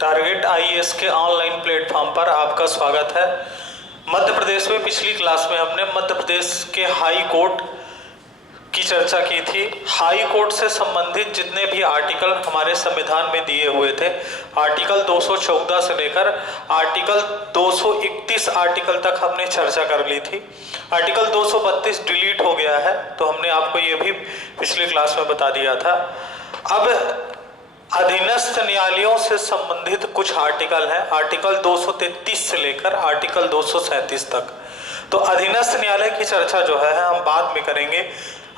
Target IAS के online platform पर आपका स्वागत है। मध्य प्रदेश में पिछली क्लास में हमने मध्य प्रदेश के हाई कोर्ट की चर्चा की थी। हाई कोर्ट से संबंधित जितने भी आर्टिकल हमारे संविधान में दिए हुए थे, आर्टिकल 214 से लेकर आर्टिकल 231 आर्टिकल तक हमने चर्चा कर ली थी। आर्टिकल 232 डिलीट हो गया है, तो हमने आपको ये भी पिछली क्लास में बता दिया था। अब अधीनस्थ न्यायालयों से संबंधित कुछ आर्टिकल हैं, आर्टिकल 233 से लेकर आर्टिकल 237 तक। तो अधीनस्थ न्यायालय की चर्चा जो है हम बाद में करेंगे।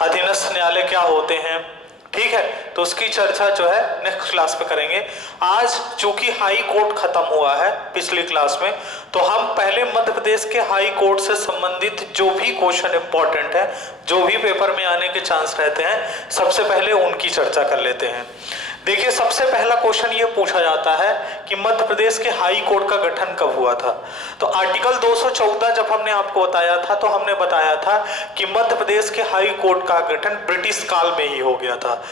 अधीनस्थ न्यायालय क्या होते हैं, ठीक है, तो उसकी चर्चा जो है नेक्स्ट क्लास में करेंगे। आज चूंकि हाई कोर्ट खत्म हुआ है पिछली क्लास में, तो हम पहले मध्य प्रदेश के हाई कोर्ट से संबंधित जो भी क्वेश्चन इंपॉर्टेंट है, जो भी पेपर में आने के चांस रहते हैं, सबसे पहले उनकी चर्चा कर लेते हैं। देखिए, सबसे पहला क्वेश्चन ये पूछा जाता है कि मध्य प्रदेश के हाई कोर्ट का गठन कब हुआ था। तो आर्टिकल 214 जब हमने आपको बताया था, तो हमने बताया था कि मध्य प्रदेश के हाई कोर्ट का गठन ब्रिटिश काल में ही हो गया था।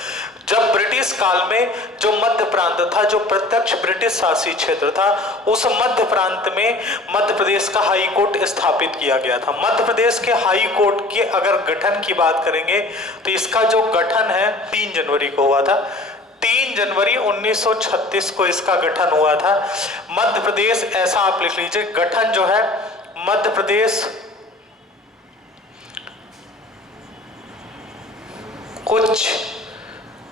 जब ब्रिटिश काल में जो मध्य प्रांत था, जो प्रत्यक्ष ब्रिटिश शासित क्षेत्र था, उस मध्य प्रांत में मध्य प्रदेश का हाई कोर्ट स्थापित किया गया था। मध्य प्रदेश के हाई कोर्ट के अगर गठन की बात करेंगे तो इसका जो गठन है 3 जनवरी को हुआ था। 3 जनवरी 1936 को इसका गठन हुआ था। मध्य प्रदेश, ऐसा आप लिख लीजिए, गठन जो है मध्य प्रदेश उच्च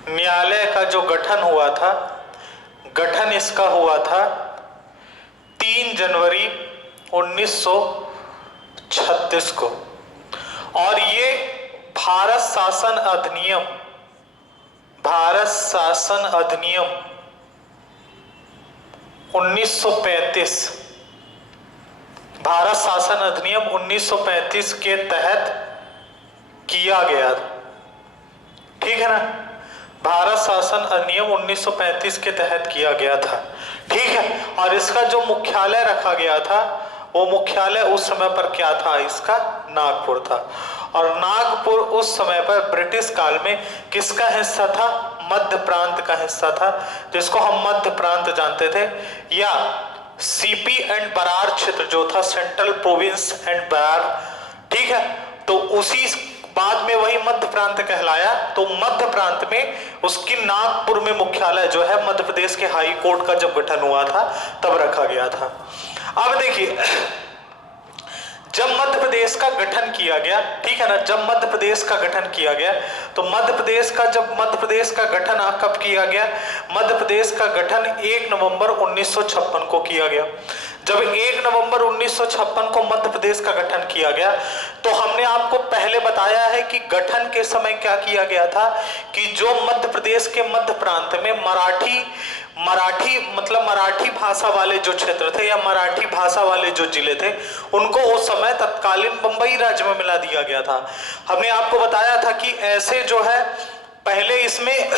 न्यायालय का जो गठन हुआ था, गठन इसका हुआ था 3 जनवरी 1936 को। और ये भारत शासन अधिनियम 1935, भारत शासन अधिनियम 1935 के तहत किया गया, ठीक है ना। भारत शासन अधिनियम 1935 के तहत किया गया था, ठीक है। और इसका जो मुख्यालय रखा गया था, वो मुख्यालय उस समय पर क्या था, इसका नागपुर था। और नागपुर उस समय पर ब्रिटिश काल में किसका हिस्सा था, मध्य प्रांत का हिस्सा था, जिसको हम मध्य प्रांत जानते थे, या सीपी एंड बरार क्षेत्र जो था, सेंट्रल प्रोविंस एंड बरार, ठीक है। तो उसी बाद में वही मध्य प्रांत कहलाया। तो मध्य प्रांत में उसकी नागपुर में मुख्यालय जो है मध्य प्रदेश के हाई कोर्ट का जब गठन हुआ था तब रखा गया था। अब देखिए, जब मध्य प्रदेश का गठन किया गया, ठीक है ना, जब मध्य प्रदेश का गठन किया गया, तो मध्य प्रदेश का गठन कब किया गया, मध्य प्रदेश का गठन 1 नवंबर 1956 को किया गया। जब 1 नवंबर 1956 को मध्य प्रदेश का गठन किया गया, तो हमने आपको पहले बताया है कि गठन के समय क्या किया गया था कि जो मध्य प्रदेश के मध्य प्रांत में मराठी भाषा वाले जो क्षेत्र थे, या मराठी भाषा वाले जो जिले थे, उनको उस समय तत्कालीन बंबई राज्य में मिला दिया गया था। हमने आपको बताया था कि ऐसे जो है, पहले इसमें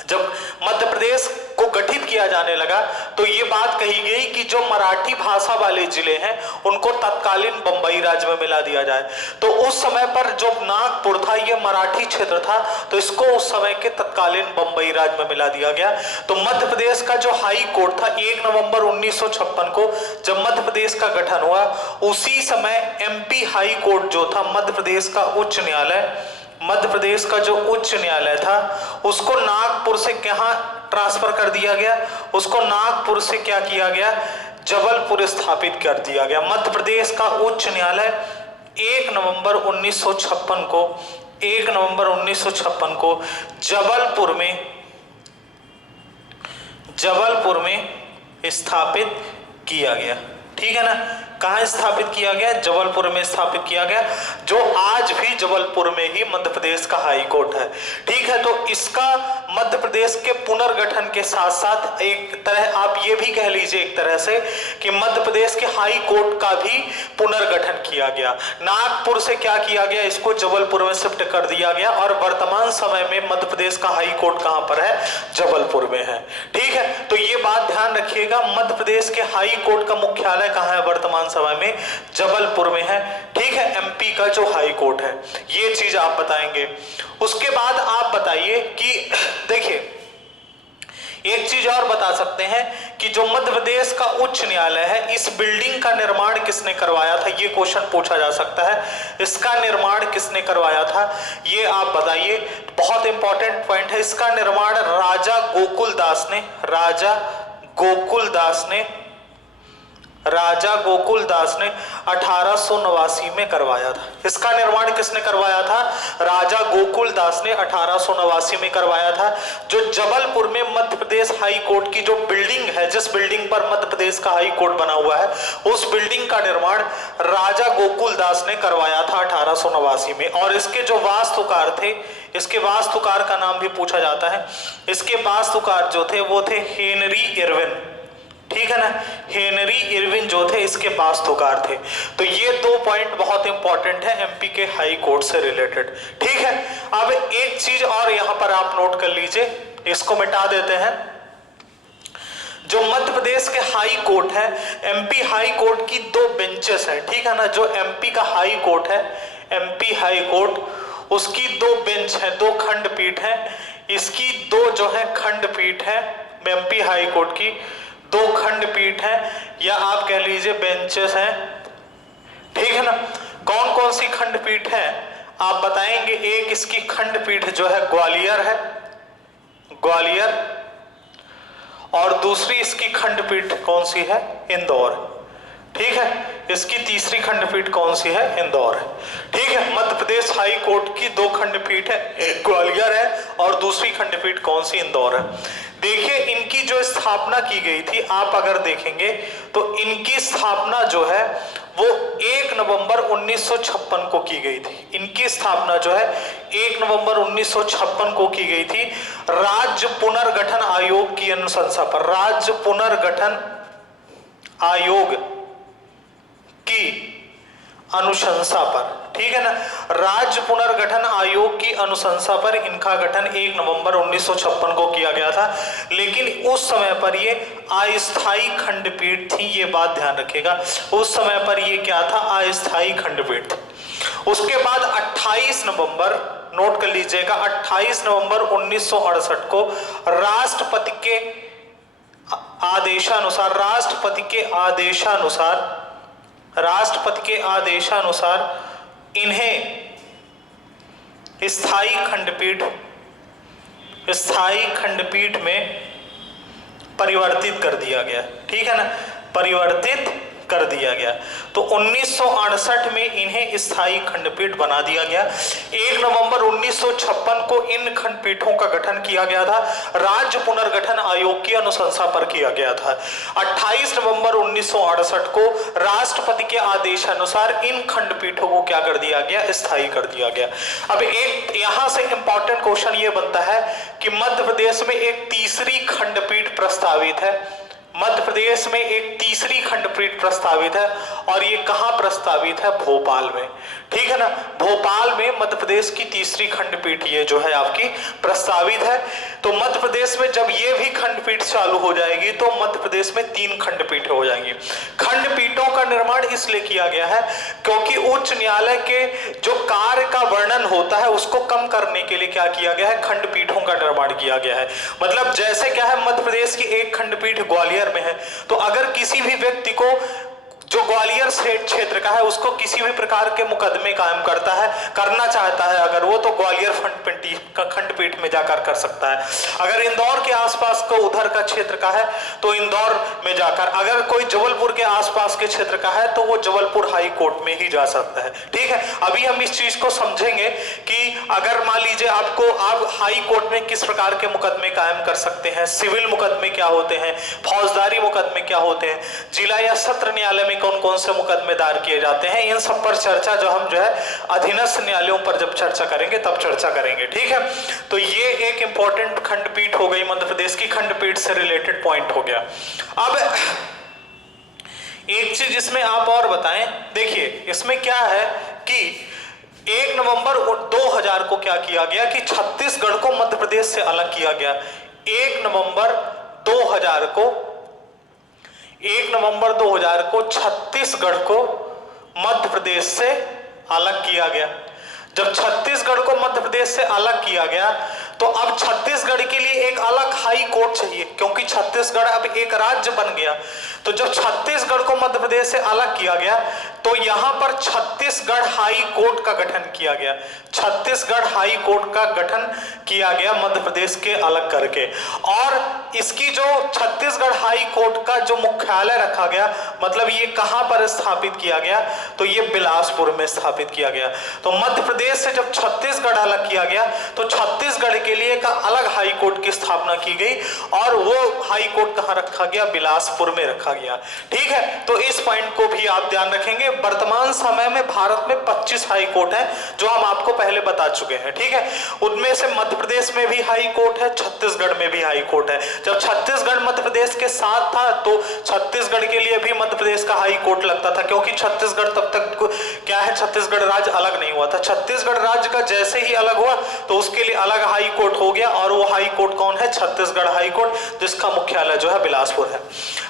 जब मध्य प्रदेश को गठित किया जाने लगा, तो ये बात कही गई कि जो मराठी भाषा वाले जिले हैं उनको तत्कालीन बंबई राज्य में मिला दिया जाए। तो उस समय पर जो नागपुर था, ये मराठी क्षेत्र था, तो इसको उस समय के तत्कालीन बंबई राज्य में मिला दिया गया। तो मध्य प्रदेश का जो हाई कोर्ट था, 1 नवंबर 1956 को जब मध्य प्रदेश का गठन हुआ, उसी समय एमपी हाई कोर्ट जो था, मध्य प्रदेश का उच्च न्यायालय, मध्य प्रदेश का जो उच्च न्यायालय था, उसको नागपुर से कहां ट्रांसफर कर दिया गया, उसको नागपुर से क्या किया गया, जबलपुर स्थापित कर दिया गया। मध्य प्रदेश का उच्च न्यायालय 1 नवंबर 1956 को जबलपुर में स्थापित किया गया, ठीक है ना। कहाँ स्थापित किया गया, जबलपुर में स्थापित किया गया, जो आज भी जबलपुर में ही मध्य प्रदेश का हाई कोर्ट है, ठीक है। तो इसका मध्य प्रदेश के पुनर्गठन के साथ साथ एक तरह आप ये भी कह लीजिए एक तरह से कि मध्य प्रदेश के हाई कोर्ट का भी पुनर्गठन किया गया। नागपुर से क्या किया गया, इसको जबलपुर में शिफ्ट कर दिया गया, और वर्तमान समय में मध्य प्रदेश का हाई कोर्ट कहाँ पर है, जबलपुर में है, ठीक है। तो ये बात ध्यान रखिएगा, मध्य प्रदेश के हाई कोर्ट का मुख्यालय कहाँ है वर्तमान समय में, जबलपुर में है, ठीक ठीक है, एमपी का जो हाई कोर्ट है, ये चीज आप बताएंगे। उसके बाद आप बताइए कि देखिए एक चीज और बता सकते हैं कि जो मध्य प्रदेश का उच्च न्यायालय है, इस बिल्डिंग का निर्माण किसने करवाया था, ये क्वेश्चन पूछा जा सकता है। इसका निर्माण किसने करवाया था, ये आप बताइए, बहुत इंपॉर्टेंट पॉइंट है। इसका निर्माण राजा गोकुल दास ने 1889 में करवाया था। इसका निर्माण किसने करवाया था, राजा गोकुल दास ने 1889 में करवाया था। जो जबलपुर में मध्य प्रदेश हाई कोर्ट की जो बिल्डिंग है, जिस बिल्डिंग पर मध्य प्रदेश का हाई कोर्ट बना हुआ है, उस बिल्डिंग का निर्माण राजा गोकुल दास ने करवाया था 1889 में। और इसके जो वास्तुकार थे, इसके वास्तुकार का नाम भी पूछा जाता है। इसके वास्तुकार जो थे वो थे हेनरी इरविन, ठीक है ना, हेनरी इरविन जो थे इसके वास्तुकार थे। तो ये 2 पॉइंट बहुत इंपॉर्टेंट है एमपी के हाई कोर्ट से रिलेटेड, ठीक है। अब एक चीज और यहां पर आप नोट कर लीजिए, इसको मिटा देते हैं। जो मध्य प्रदेश के हाई कोर्ट है, एमपी हाई कोर्ट की 2 बेंचेस हैं, ठीक है ना। जो एमपी का हाई कोर्ट है, एमपी हाई कोर्ट, उसकी 2 बेंच है, 2 खंडपीठ है। इसकी 2 जो है खंडपीठ है, एमपी हाई कोर्ट की 2 खंडपीठ है, या आप कह लीजिए बेंचेस हैं, ठीक है ना। कौन कौन सी खंडपीठ है आप बताएंगे। एक इसकी खंडपीठ जो है ग्वालियर है, ग्वालियर, और दूसरी इसकी खंडपीठ कौन सी है, इंदौर, ठीक है। इसकी तीसरी खंडपीठ कौन सी है, इंदौर है, ठीक है। मध्य प्रदेश हाई कोर्ट की 2 खंडपीठ है, एक ग्वालियर है और दूसरी खंडपीठ कौन सी, इंदौर है। देखिए इनकी जो स्थापना की गई थी, आप अगर देखेंगे तो इनकी स्थापना जो है वो 1 नवंबर 1956 को की गई थी। इनकी स्थापना जो है 1 नवंबर 1956 को की गई थी, राज्य पुनर्गठन आयोग की अनुशंसा पर, राज्य पुनर्गठन आयोग की अनुशंसा पर, ठीक है ना। राज्य पुनर्गठन आयोग की अनुशंसा पर इनका गठन 1 नवंबर 1956 को किया गया था। लेकिन उस समय पर ये अस्थायी खंडपीठ थी, ये बात ध्यान रखिएगा। उस समय पर ये क्या था, अस्थायी खंडपीठ थी। उसके बाद 28 नवंबर, नोट कर लीजिएगा, 28 नवंबर 1968 को राष्ट्रपति के आदेशानुसार इन्हें स्थायी खंडपीठ में परिवर्तित कर दिया गया, ठीक है ना, परिवर्तित कर दिया गया। तो 1968 में इन्हें स्थायी खंडपीठ बना दिया गया। 1 नवंबर 1956 को इन खंडपीठों का गठन किया गया था, राज्य पुनर्गठन आयोग की अनुशंसा पर किया गया था। 28 नवंबर 1968 को राष्ट्रपति के आदेशानुसार इन खंडपीठों को क्या कर दिया गया, स्थायी कर दिया गया। अब एक यहां से इंपॉर्टेंट क्वेश्चन ये बनता है कि मध्य प्रदेश में एक तीसरी खंडपीठ प्रस्तावित है, मध्य प्रदेश में एक तीसरी खंडपीठ प्रस्तावित है, और ये कहां प्रस्तावित है, भोपाल में, ठीक है ना। भोपाल में मध्य प्रदेश की तीसरी खंडपीठ ये जो है आपकी प्रस्तावित है। तो मध्य प्रदेश में जब ये भी खंडपीठ चालू हो जाएगी तो मध्य प्रदेश में 3 खंडपीठ हो जाएंगी। खंडपीठों का निर्माण इसलिए किया गया है क्योंकि उच्च न्यायालय के जो कार्य का वर्णन होता है उसको कम करने के लिए क्या किया गया है, खंडपीठों का निर्माण किया गया है। मतलब जैसे क्या है, मध्य प्रदेश की एक खंडपीठ ग्वालियर में है, तो अगर किसी भी व्यक्ति को जो ग्वालियर क्षेत्र का है उसको किसी भी प्रकार के मुकदमे कायम करना चाहता है अगर वो, तो ग्वालियर खंडपीठ में जाकर कर सकता है। अगर इंदौर के आसपास को उधर का क्षेत्र का है तो इंदौर में जाकर, अगर कोई जबलपुर के आसपास के क्षेत्र का है तो वो जबलपुर हाई कोर्ट में ही जा सकता है, ठीक है। अभी हम इस चीज को समझेंगे कि अगर मान लीजिए आप हाई कोर्ट में किस प्रकार के मुकदमे कायम कर सकते हैं, सिविल मुकदमे क्या होते हैं, फौजदारी मुकदमे क्या होते हैं, जिला या सत्र न्यायालय में कौन कौन से मुकदमे दायर किए जाते हैं, इन सब पर चर्चा जो हम जो है अधीनस्थ न्यायालयों पर जब चर्चा करेंगे तब चर्चा करेंगे, ठीक है। तो ये एक इंपॉर्टेंट खंडपीठ हो गई, मध्य प्रदेश की खंडपीठ से रिलेटेड पॉइंट हो गया। अब एक चीज इसमें आप और बताएं, देखिए इसमें क्या है कि 1 नवंबर 2000 को क्या किया गया कि छत्तीसगढ़ को मध्य प्रदेश से अलग किया गया। 1 नवंबर 2000 को छत्तीसगढ़ को मध्य प्रदेश से अलग किया गया। जब छत्तीसगढ़ को मध्य प्रदेश से अलग किया गया तो अब छत्तीसगढ़ के लिए एक अलग हाई कोर्ट चाहिए, क्योंकि छत्तीसगढ़ अब एक राज्य बन गया। तो जब छत्तीसगढ़ को मध्य प्रदेश से अलग किया गया तो यहां पर छत्तीसगढ़ हाई कोर्ट का गठन किया गया। छत्तीसगढ़ हाई कोर्ट का गठन किया गया मध्य प्रदेश के अलग करके, और इसकी जो छत्तीसगढ़ हाई कोर्ट का जो मुख्यालय रखा गया, मतलब ये कहां पर स्थापित किया गया, तो ये बिलासपुर में स्थापित किया गया। तो मध्य प्रदेश से जब छत्तीसगढ़ अलग किया गया तो छत्तीसगढ़ के लिए एक अलग हाई कोर्ट की स्थापना की गई, और वो हाई कोर्ट कहां रखा गया, बिलासपुर में रखा गया। ठीक है, तो इस पॉइंट को भी आप ध्यान रखेंगे। वर्तमान समय में भारत में 25 हाई कोर्ट है, जो हम आपको पहले बता चुके हैं। ठीक है, उनमें से मध्य प्रदेश में भी हाई कोर्ट है, छत्तीसगढ़ में भी हाई कोर्ट है। जब छत्तीसगढ़ मध्य प्रदेश के साथ था तो छत्तीसगढ़ के लिए भी मध्य प्रदेश का हाई कोर्ट लगता था, क्योंकि छत्तीसगढ़ तब तक क्या है, छत्तीसगढ़ राज्य अलग नहीं हुआ था। छत्तीसगढ़ राज्य का जैसे ही अलग हुआ तो उसके लिए अलग हाई कोर्ट हो गया, और वो हाई कोर्ट कौन है, छत्तीसगढ़ हाई कोर्ट, जिसका मुख्यालय जो है बिलासपुर है।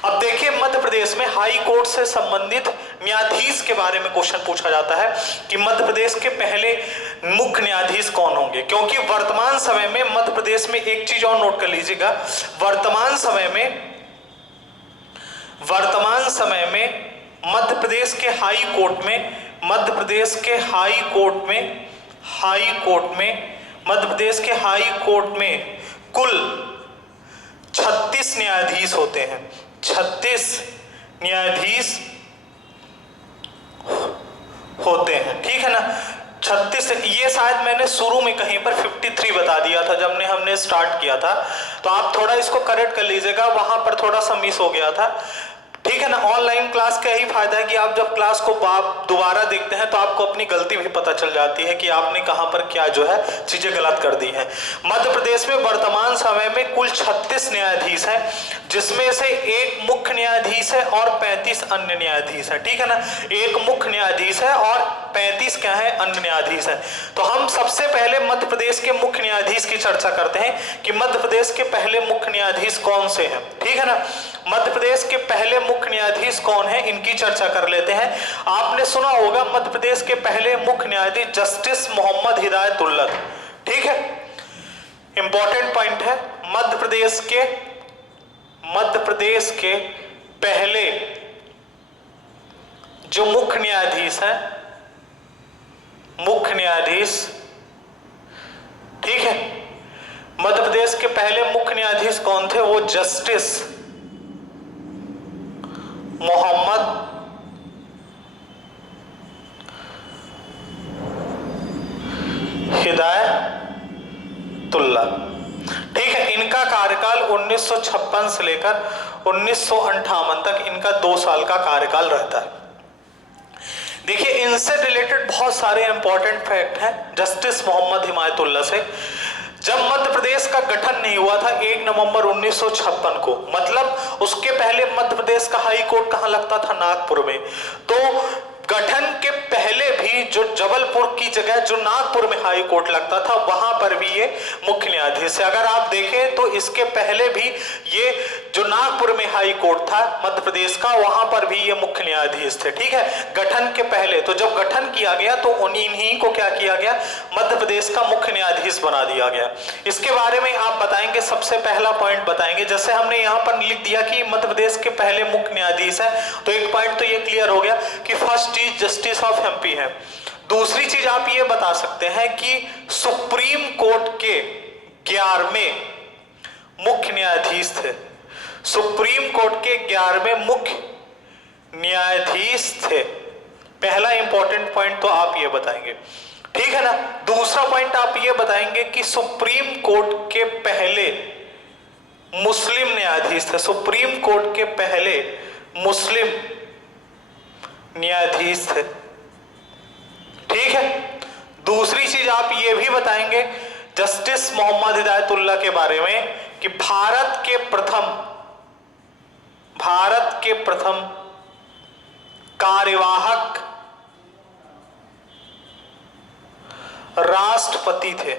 अब देखिए, मध्य प्रदेश में हाई कोर्ट से संबंधित न्यायाधीश के बारे में क्वेश्चन पूछा जाता है कि मध्य प्रदेश के पहले मुख्य न्यायाधीश कौन होंगे, क्योंकि वर्तमान समय में मध्य प्रदेश में एक चीज और नोट कर लीजिएगा, वर्तमान समय में मध्य प्रदेश के हाई कोर्ट में मध्य प्रदेश के हाई कोर्ट में कुल 36 न्यायाधीश होते हैं। 36 न्यायाधीश होते हैं, ठीक है ना। 36, ये शायद मैंने शुरू में कहीं पर 53 बता दिया था जब हमने स्टार्ट किया था, तो आप थोड़ा इसको करेक्ट कर लीजिएगा, वहां पर थोड़ा सा मिस हो गया था। ठीक है ना, ऑनलाइन क्लास का यही फायदा है कि आप जब क्लास को आप दोबारा देखते हैं तो आपको अपनी गलती भी पता चल जाती है कि आपने कहां पर क्या जो है चीजें गलत कर दी हैं। मध्य प्रदेश में वर्तमान समय में कुल 36 न्यायाधीश हैं, जिसमें से एक मुख्य न्यायाधीश है और 35 अन्य न्यायाधीश है। ठीक है ना, एक मुख्य न्यायाधीश है और 35 क्या है, अन्य न्यायाधीश है। तो हम सबसे पहले मध्य प्रदेश के मुख्य न्यायाधीश की चर्चा करते हैं कि मध्य प्रदेश के पहले मुख्य न्यायाधीश कौन से हैं। ठीक है ना, मध्य प्रदेश के पहले मुख्य न्यायाधीश कौन है, इनकी चर्चा कर लेते हैं। आपने सुना होगा मध्य प्रदेश के पहले मुख्य न्यायाधीश जस्टिस मोहम्मद हिदायतुल्ला। ठीक है, इंपॉर्टेंट पॉइंट है। मध्य प्रदेश के पहले जो मुख्य न्यायाधीश है, मुख्य न्यायाधीश, ठीक है, मध्य प्रदेश के पहले मुख्य न्यायाधीश कौन थे, वो जस्टिस मोहम्मद हिदायतुल्ला। ठीक है, इनका कार्यकाल 1956 से लेकर 1958 तक इनका 2 साल का कार्यकाल रहता है। देखिए, इनसे रिलेटेड बहुत सारे इंपॉर्टेंट फैक्ट हैं जस्टिस मोहम्मद हिदायतुल्ला से। जब मध्य प्रदेश का गठन नहीं हुआ था 1 नवंबर 1956 को, मतलब उसके पहले मध्य प्रदेश का हाई कोर्ट कहां लगता था, नागपुर में। तो गठन के पहले भी जो जबलपुर की जगह जो नागपुर में हाई कोर्ट लगता था, वहां पर भी ये मुख्य न्यायाधीश है। अगर आप देखें तो इसके पहले भी ये जो नागपुर में हाई कोर्ट था मध्य प्रदेश का, वहां पर भी ये मुख्य न्यायाधीश थे। ठीक है, गठन के पहले। तो जब गठन किया गया तो उन्हीं को क्या किया गया, मध्य प्रदेश का मुख्य न्यायाधीश बना दिया गया। इसके बारे में आप बताएंगे, सबसे पहला पॉइंट बताएंगे, जैसे हमने यहाँ पर लिख दिया कि मध्य प्रदेश के पहले मुख्य न्यायाधीश है, तो एक पॉइंट तो ये क्लियर हो गया कि first chief justice of MP है। दूसरी चीज आप ये बता सकते हैं कि सुप्रीम कोर्ट के 11वें मुख्य न्यायाधीश थे। सुप्रीम कोर्ट के 11वें मुख्य न्यायाधीश थे। पहला इंपॉर्टेंट पॉइंट तो आप ये बताएंगे, ठीक है ना। दूसरा पॉइंट आप ये बताएंगे कि सुप्रीम कोर्ट के पहले मुस्लिम न्यायाधीश थे। सुप्रीम कोर्ट के पहले मुस्लिम न्यायाधीश थे, ठीक है। दूसरी चीज आप ये भी बताएंगे जस्टिस मोहम्मद हिदायतुल्ला के बारे में कि भारत के प्रथम कार्यवाहक राष्ट्रपति थे।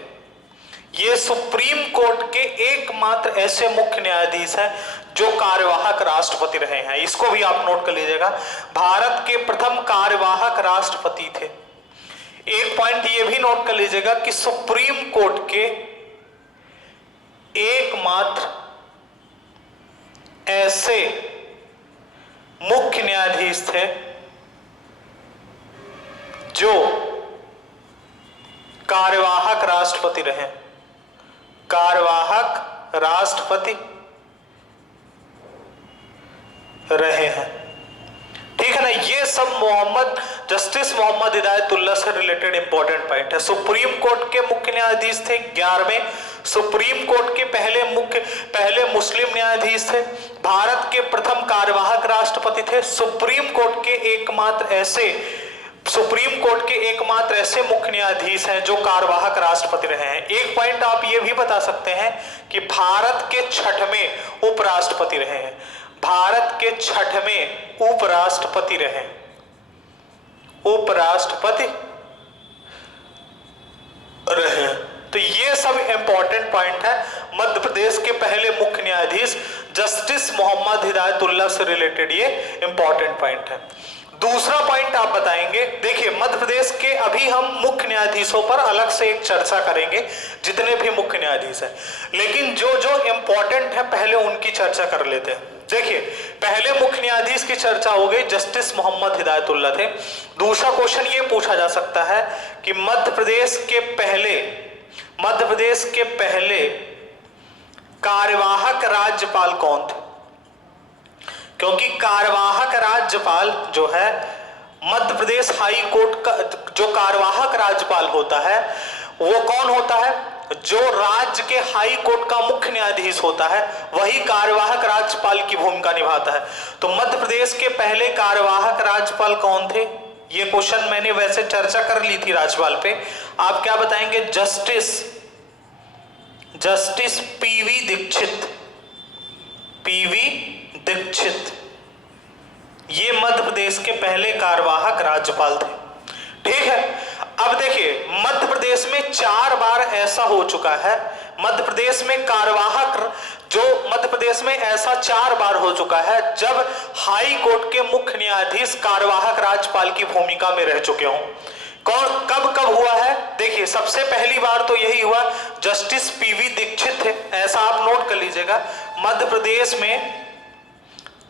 ये सुप्रीम कोर्ट के एकमात्र ऐसे मुख्य न्यायाधीश हैं जो कार्यवाहक राष्ट्रपति रहे हैं। इसको भी आप नोट कर लीजिएगा, भारत के प्रथम कार्यवाहक राष्ट्रपति थे। एक पॉइंट ये भी नोट कर लीजिएगा कि सुप्रीम कोर्ट के एकमात्र ऐसे मुख्य न्यायाधीश थे जो कार्यवाहक राष्ट्रपति रहे। कार्यवाहक राष्ट्रपति रहे हैं, ठीक है ना। ये सब जस्टिस मोहम्मद हिदायतुल्लाह से रिलेटेड इंपॉर्टेंट पॉइंट है। सुप्रीम कोर्ट के मुख्य न्यायाधीश थे 11वें, सुप्रीम कोर्ट के पहले मुस्लिम न्यायाधीश थे, भारत के प्रथम कार्यवाहक राष्ट्रपति थे, सुप्रीम कोर्ट के एकमात्र ऐसे मुख्य न्यायाधीश हैं जो कार्यवाहक राष्ट्रपति रहे हैं। एक पॉइंट आप ये भी बता सकते हैं कि भारत के 6वें उपराष्ट्रपति रहे हैं, भारत के 6वें उपराष्ट्रपति रहे, उपराष्ट्रपति रहे। तो ये सब इंपॉर्टेंट पॉइंट है। मध्य प्रदेश के पहले मुख्य न्यायाधीश जस्टिस मोहम्मद हिदायतुल्लाह से रिलेटेड ये इंपॉर्टेंट पॉइंट है। दूसरा पॉइंट आप बताएंगे, देखिए मध्य प्रदेश के अभी हम मुख्य न्यायाधीशों पर अलग से एक चर्चा करेंगे, जितने भी मुख्य न्यायाधीश हैं, लेकिन जो जो इंपॉर्टेंट है पहले उनकी चर्चा कर लेते हैं। देखिए पहले मुख्य न्यायाधीश की चर्चा हो गई, जस्टिस मोहम्मद हिदायतुल्लाह थे। दूसरा क्वेश्चन ये पूछा जा सकता है कि मध्य प्रदेश के पहले कार्यवाहक राज्यपाल कौन थे, क्योंकि कार्यवाहक राज्यपाल जो है मध्य प्रदेश हाई कोर्ट का जो कार्यवाहक राज्यपाल होता है वो कौन होता है, जो राज्य के हाई कोर्ट का मुख्य न्यायाधीश होता है वही कार्यवाहक राज्यपाल की भूमिका निभाता है। तो मध्य प्रदेश के पहले कार्यवाहक राज्यपाल कौन थे, ये क्वेश्चन मैंने वैसे चर्चा कर ली थी राज्यपाल पे। आप क्या बताएंगे, जस्टिस पीवी दीक्षित ये मध्य प्रदेश के पहले कार्यवाहक राज्यपाल थे, ठीक है। अब देखिए मध्य प्रदेश में 4 बार ऐसा हो चुका है, मध्य प्रदेश में ऐसा 4 बार हो चुका है जब हाई कोर्ट के मुख्य न्यायाधीश कार्यवाहक राज्यपाल की भूमिका में रह चुके हों। कब हुआ है, देखिए सबसे पहली बार तो यही हुआ, जस्टिस पीवी दीक्षित थे, ऐसा आप नोट कर लीजिएगा। मध्य प्रदेश में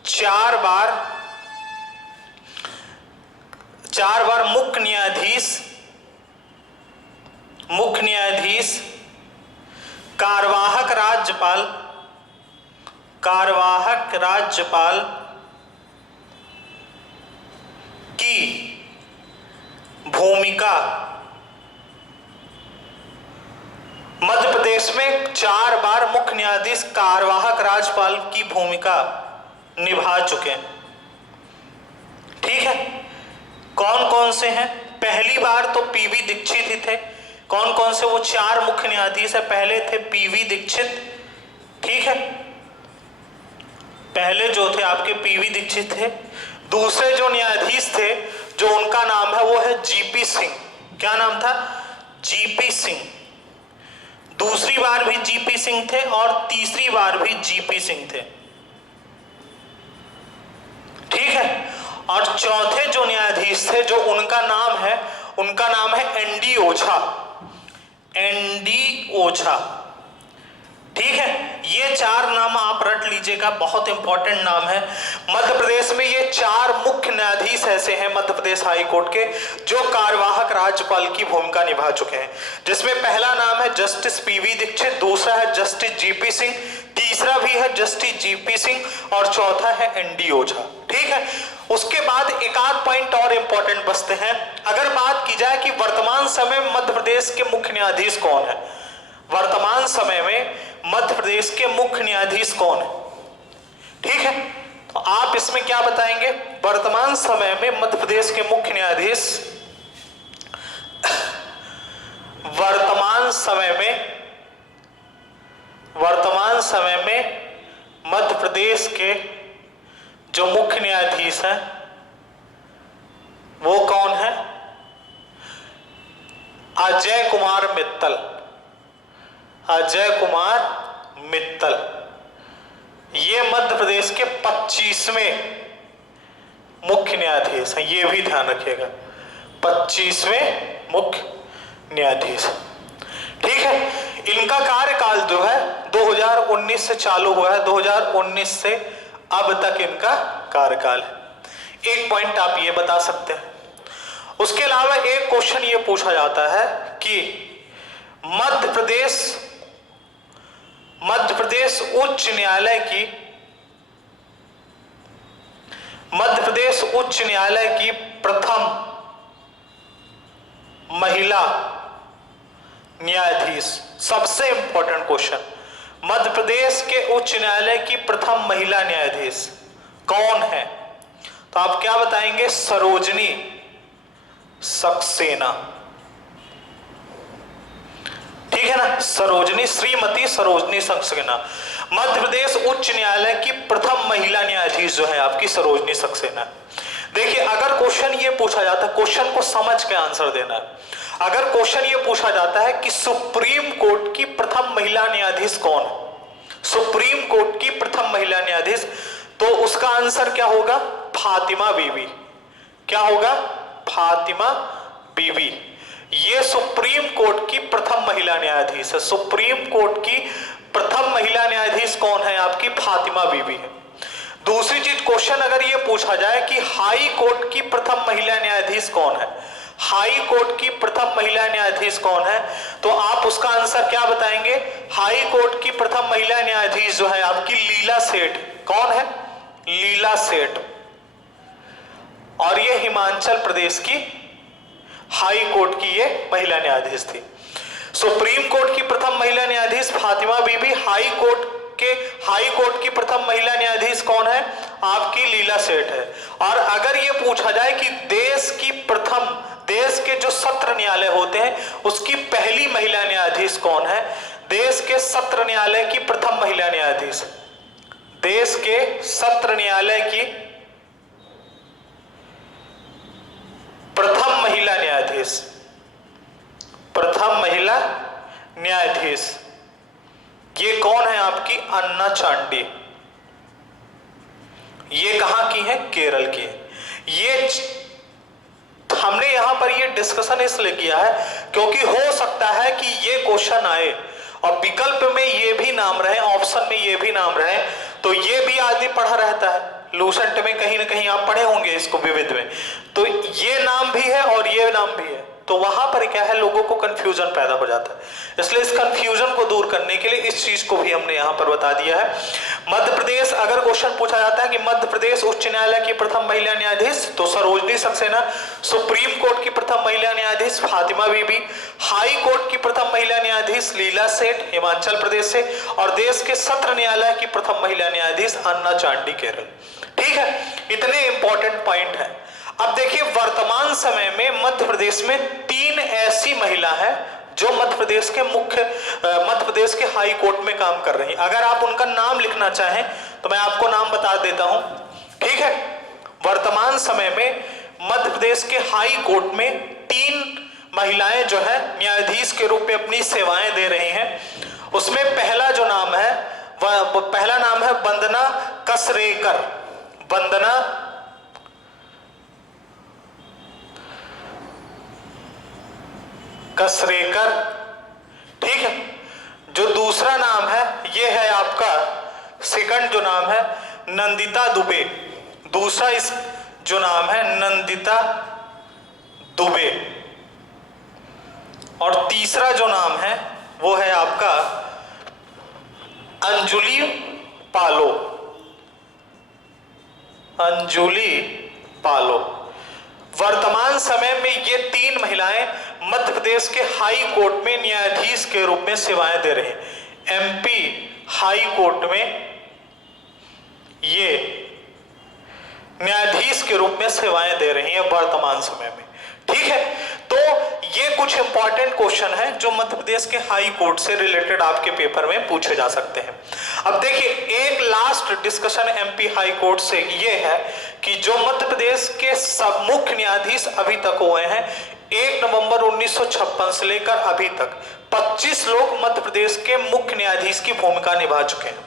4 बार मुख्य न्यायाधीश कार्यवाहक राज्यपाल की भूमिका, मध्य प्रदेश में 4 बार मुख्य न्यायाधीश कार्यवाहक राज्यपाल की भूमिका निभा चुके हैं, ठीक है। कौन कौन से हैं, पहली बार तो पीवी दीक्षित ही थे। कौन कौन से वो 4 मुख्य न्यायाधीश है, पहले थे पीवी दीक्षित, ठीक है, पहले जो थे आपके पीवी दीक्षित थे। दूसरे जो न्यायाधीश थे जो उनका नाम है वो है जीपी सिंह, क्या नाम था, जीपी सिंह। दूसरी बार भी जीपी सिंह थे और तीसरी बार भी जीपी सिंह थे, ठीक है। और चौथे जो न्यायाधीश थे जो उनका नाम है एनडी ओझा, ठीक है। ये 4 नाम आप रट लीजिएगा, बहुत इंपॉर्टेंट नाम है। मध्य प्रदेश में ये 4 मुख्य न्यायाधीश ऐसे हैं मध्य प्रदेश हाई कोर्ट के जो कार्यवाहक राज्यपाल की भूमिका निभा चुके हैं, जिसमें पहला नाम है जस्टिस पीवी दीक्षित, दूसरा है जस्टिस जीपी सिंह, तीसरा भी है जस्टिस जीपी सिंह और चौथा है एनडी ओझा, ठीक है। उसके बाद एक आध पॉइंट और इंपॉर्टेंट बचते हैं। अगर बात की जाए कि वर्तमान समय में मध्य प्रदेश के मुख्य न्यायाधीश कौन है, वर्तमान समय में मध्य प्रदेश के मुख्य न्यायाधीश कौन है, ठीक है। तो आप इसमें क्या बताएंगे, वर्तमान समय में मध्य प्रदेश के मुख्य न्यायाधीश वर्तमान समय में मध्य प्रदेश के जो मुख्य न्यायाधीश हैं वो कौन है, अजय कुमार मित्तल। ये मध्य प्रदेश के 25वें मुख्य न्यायाधीश हैं, ये भी ध्यान रखिएगा, 25वें मुख्य न्यायाधीश। ठीक है, इनका कार्यकाल जो है 2019 से चालू हुआ है, 2019 से अब तक इनका कार्यकाल है। एक पॉइंट आप ये बता सकते हैं। उसके अलावा एक क्वेश्चन ये पूछा जाता है कि मध्य प्रदेश उच्च न्यायालय की प्रथम महिला न्यायाधीश, सबसे इंपॉर्टेंट क्वेश्चन, मध्य प्रदेश के उच्च न्यायालय की प्रथम महिला न्यायाधीश कौन है? तो आप क्या बताएंगे? सरोजनी सक्सेना। ठीक है ना, श्रीमती सरोजनी सक्सेना। मध्य प्रदेश उच्च न्यायालय की प्रथम महिला न्यायाधीश जो है आपकी सरोजनी सक्सेना। देखिए, अगर क्वेश्चन ये पूछा जाता है, क्वेश्चन को समझ के आंसर देना है। अगर क्वेश्चन ये पूछा जाता है कि सुप्रीम कोर्ट की प्रथम महिला न्यायाधीश कौन है, सुप्रीम कोर्ट की प्रथम महिला न्यायाधीश, तो उसका आंसर क्या होगा? फातिमा बीबी। क्या होगा? फातिमा बीबी। ये सुप्रीम कोर्ट की प्रथम महिला न्यायाधीश है। सुप्रीम कोर्ट की प्रथम महिला न्यायाधीश कौन है? आपकी फातिमा बीबी है। दूसरी चीज, क्वेश्चन अगर ये पूछा जाए कि हाई कोर्ट की प्रथम महिला न्यायाधीश कौन है, हाई कोर्ट की प्रथम महिला न्यायाधीश कौन है, तो आप उसका आंसर क्या बताएंगे? हाई कोर्ट की प्रथम महिला न्यायाधीश जो है आपकी लीला सेठ। कौन है? लीला सेठ। और ये हिमाचल प्रदेश की हाई कोर्ट की ये महिला न्यायाधीश थी। सुप्रीम कोर्ट की प्रथम महिला न्यायाधीश फातिमा बीबी, हाई कोर्ट की प्रथम महिला न्यायाधीश कौन है? आपकी लीला सेठ है। और अगर ये पूछा जाए कि देश के जो सत्र न्यायालय होते हैं उसकी पहली महिला न्यायाधीश कौन है? देश के सत्र न्यायालय की प्रथम महिला न्यायाधीश, देश के सत्र न्यायालय की प्रथम महिला न्यायाधीश ये कौन है? आपकी अन्ना चांडी। ये कहां की है? केरल की है। ये हमने यहां पर ये डिस्कशन इसलिए किया है क्योंकि हो सकता है कि ये क्वेश्चन आए और विकल्प में ये भी नाम रहे, ऑप्शन में ये भी नाम रहे, तो ये भी आदमी पढ़ा रहता है। लूसेंट में कहीं ना कहीं आप पढ़े होंगे इसको, विविध में, तो ये नाम भी है और ये नाम भी है, तो वहां पर क्या है, लोगों को कंफ्यूजन पैदा हो जाता है। इसलिए इस कंफ्यूजन को दूर करने के लिए इस चीज को भी हमने यहां पर बता दिया है। मध्य प्रदेश, अगर क्वेश्चन पूछा जाता है कि मध्य प्रदेश उच्च न्यायालय की प्रथम महिला न्यायाधीश, तो सरोजनी सक्सेना। सुप्रीम कोर्ट की प्रथम महिला न्यायाधीश फातिमा बीबी। हाई कोर्ट की प्रथम महिला न्यायाधीश लीला सेठ हिमाचल प्रदेश से। और देश के सत्र न्यायालय की प्रथम महिला न्यायाधीश अन्ना चांडी केरल। ठीक है, इतने इंपॉर्टेंट पॉइंट है। अब देखिए, वर्तमान समय में मध्य प्रदेश में 3 ऐसी महिला है जो मध्य प्रदेश के हाई कोर्ट में काम कर रही हैं। अगर आप उनका नाम लिखना चाहें तो मैं आपको नाम बता देता हूं। ठीक है, वर्तमान समय में मध्य प्रदेश के हाई कोर्ट में 3 महिलाएं जो है न्यायाधीश के रूप में अपनी सेवाएं दे रही हैं। उसमें पहला नाम है वंदना कसरेकर। वंदना कसरेकर। ठीक है, जो दूसरा नाम है ये है आपका, सेकंड जो नाम है नंदिता दुबे। दूसरा इस जो नाम है नंदिता दुबे। और तीसरा जो नाम है वो है आपका अंजुली पालो। अंजुली पालो। वर्तमान समय में ये 3 महिलाएं मध्य प्रदेश के हाई कोर्ट में न्यायाधीश के रूप में सेवाएं दे रहे हैं। एमपी हाई कोर्ट में ये न्यायाधीश के रूप में सेवाएं दे रही हैं वर्तमान समय में। ठीक है, तो ये कुछ इंपॉर्टेंट क्वेश्चन है जो मध्य प्रदेश के हाई कोर्ट से रिलेटेड आपके पेपर में पूछे जा सकते हैं। अब देखिए, एक last discussion MP high court से ये है कि जो मध्य प्रदेश के सब मुख्य न्यायाधीश अभी तक हुए हैं, 1 नवंबर 1956 से लेकर अभी तक 25 लोग मध्य प्रदेश के मुख्य न्यायाधीश की भूमिका निभा चुके हैं।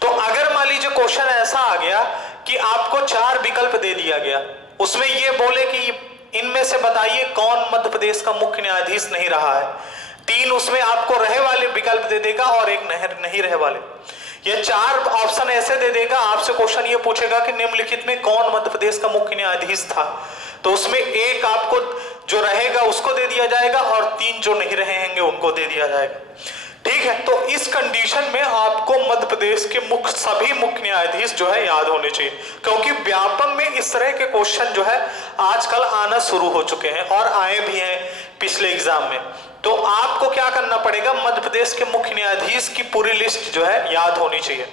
तो अगर मान लीजिए क्वेश्चन ऐसा आ गया कि आपको 4 विकल्प दे दिया गया, उसमें ये बोले कि इनमें से बताइए कौन मध्य प्रदेश का मुख्य न्यायाधीश नहीं रहा है। 3 उसमें आपको रहे वाले विकल्प दे देगा और एक नहीं रहे वाले। ये 4 ऑप्शन ऐसे दे देगा, आपसे क्वेश्चन ये पूछेगा कि निम्नलिखित में कौन मध्य प्रदेश का मुख्य न्यायाधीश था, तो उसमें एक आपको जो रहेगा उसको दे दिया जाएगा और 3 जो नहीं रहेंगे उनको दे दिया जाएगा। ठीक है, तो इस कंडीशन में आपको मध्य प्रदेश के सभी मुख्य न्यायाधीश जो है याद होने चाहिए, क्योंकि व्यापम में इस तरह के क्वेश्चन जो है आजकल आना शुरू हो चुके हैं और आए भी हैं पिछले एग्जाम में। तो आपको क्या करना पड़ेगा, मध्य प्रदेश के मुख्य न्यायाधीश की पूरी लिस्ट जो है याद होनी चाहिए।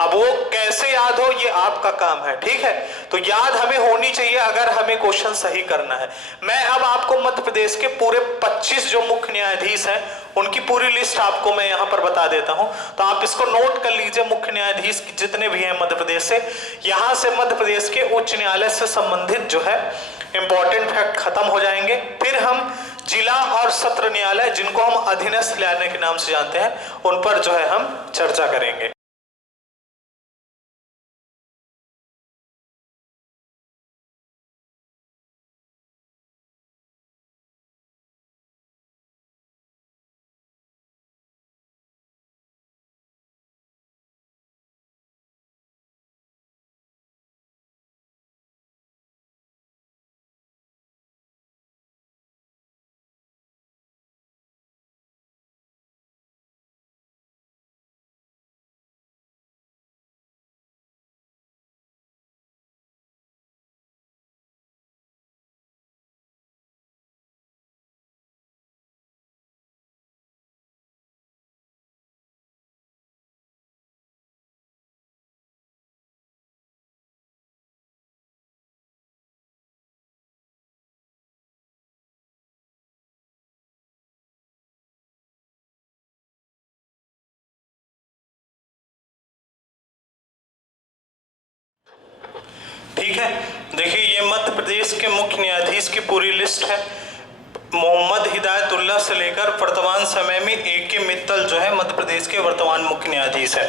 अब वो कैसे याद हो ये आपका काम है, ठीक है, तो याद हमें होनी चाहिए अगर हमें क्वेश्चन सही करना है। मैं अब आपको मध्य प्रदेश के पूरे 25 जो मुख्य न्यायाधीश हैं उनकी पूरी लिस्ट आपको मैं यहाँ पर बता देता हूँ, तो आप इसको नोट कर लीजिए। मुख्य न्यायाधीश जितने भी हैं मध्य प्रदेश से, यहाँ से मध्य प्रदेश के उच्च न्यायालय से संबंधित जो है इंपॉर्टेंट फैक्ट खत्म हो जाएंगे। फिर हम जिला और सत्र न्यायालय, जिनको हम अधीनस्थ न्यायालय के नाम से जानते हैं, उन पर जो है हम चर्चा करेंगे। ठीक है, देखिए ये मध्य प्रदेश के मुख्य न्यायाधीश की पूरी लिस्ट है। मोहम्मद हिदायतुल्लाह से लेकर वर्तमान समय में A.K. मित्तल जो है मध्य प्रदेश के वर्तमान मुख्य न्यायाधीश है।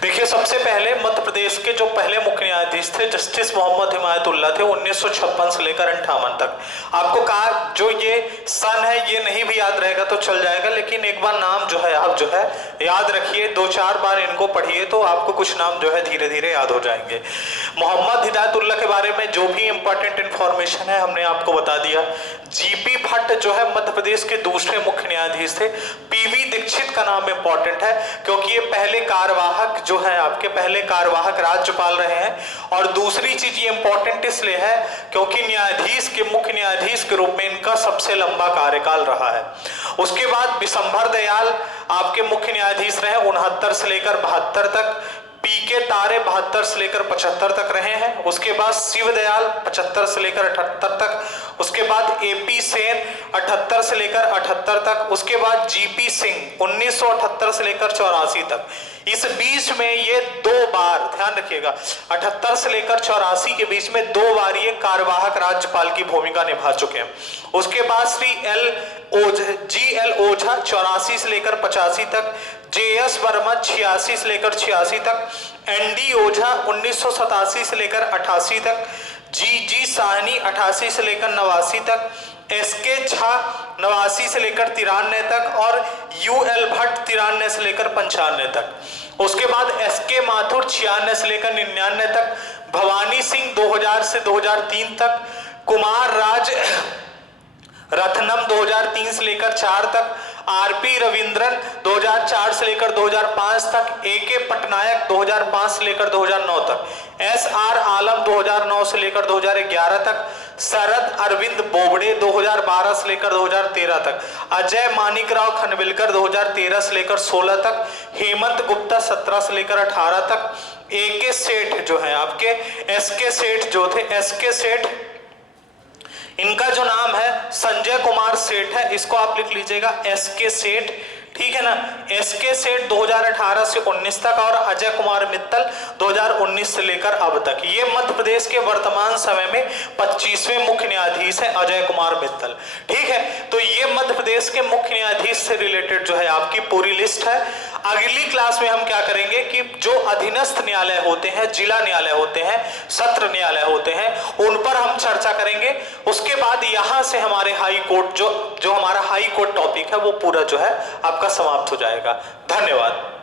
देखिए सबसे पहले मध्य प्रदेश के जो पहले मुख्य न्यायाधीश थे जस्टिस मोहम्मद हिदायतुल्लाह थे, 1956 से लेकर 58 तक। आपको कहा जो ये सन है ये नहीं भी याद रहेगा तो चल जाएगा, लेकिन एक बार नाम जो है आप जो है याद रखिए, 2-4 बार इनको पढ़िए तो आपको कुछ नाम जो है धीरे धीरे याद हो जाएंगे। मोहम्मद हिदायतुल्लाह के बारे में जो भी इंपॉर्टेंट इंफॉर्मेशन है हमने आपको बता दिया। G.P. भट्ट जो है मध्य प्रदेश के दूसरे मुख्य न्यायाधीश थे। P.V. दीक्षित का नाम इंपॉर्टेंट है क्योंकि ये पहले कार्यवाहक जो है आपके पहले कार्यवाहक राज्यपाल रहे हैं, और दूसरी चीज ये इंपॉर्टेंट इसलिए है क्योंकि न्यायाधीश के मुख्य न्यायाधीश के रूप में इनका सबसे लंबा कार्यकाल रहा है। उसके बाद विशंभर दयाल आपके मुख्य न्यायाधीश रहे 69 से लेकर 72 तक। P.K. तारे 72 से लेकर 75 तक रहे हैं। उसके बाद शिव दयाल 75 से लेकर 78 तक। उसके बाद A.P. सेन 78 से लेकर 78 तक। उसके बाद G.P. सिंह 1978 से लेकर 84 तक। इस बीच में ये 2 बार, ध्यान रखिएगा, 78 से लेकर 84 के बीच में 2 बार ये कार्यवाहक राज्यपाल की भूमिका निभा चुके हैं। उसके बाद श्री G.L. ओझा 84 से लेकर 85 तक। J.S. वर्मा 86 से लेकर 86 तक। N.D. ओझा 1987 से लेकर 88 तक। G.G. साहनी 88 से लेकर 89 तक। S.K. झा 89 से लेकर 93 तक और U.L. भट्ट 93 से लेकर 95 तक। उसके बाद S.K. माथुर 96 से लेकर 99 तक। भवानी सिंह 2000 से 2003 तक। कुमार राज रत्नम 2003 से लेकर 4 तक। R.P. रविंद्रन 2004 से लेकर 2005 तक। A.K. पटनायक 2005 से लेकर 2009 तक। S.R. आलम 2009 से लेकर 2011 तक। शरद अरविंद बोबड़े 2012 से लेकर 2013 तक। अजय मानिकराव खनविलकर 2013 से लेकर 16 तक। हेमंत गुप्ता 17 से लेकर 18 तक। A.K. सेठ जो है आपके S.K. सेठ जो थे, S.K. सेठ, इनका जो नाम है संजय कुमार सेठ है, इसको आप लिख लीजिएगा S.K. सेठ। ठीक है ना। एसके सेठ 2018 से 19 तक और अजय कुमार मित्तल 2019 से लेकर अब तक। ये मध्य प्रदेश के वर्तमान समय में 25वें मुख्य न्यायाधीश है अजय कुमार मित्तल। ठीक है, तो ये मध्य प्रदेश के मुख्य न्यायाधीश से रिलेटेड जो है आपकी पूरी लिस्ट है। अगली क्लास में हम क्या करेंगे कि जो अधीनस्थ न्यायालय होते हैं, जिला न्यायालय होते हैं, सत्र न्यायालय होते हैं, उन पर हम चर्चा करेंगे। उसके बाद यहां से हमारे हाई कोर्ट जो हमारा हाई कोर्ट टॉपिक है वो पूरा जो है आपका समाप्त हो जाएगा। धन्यवाद।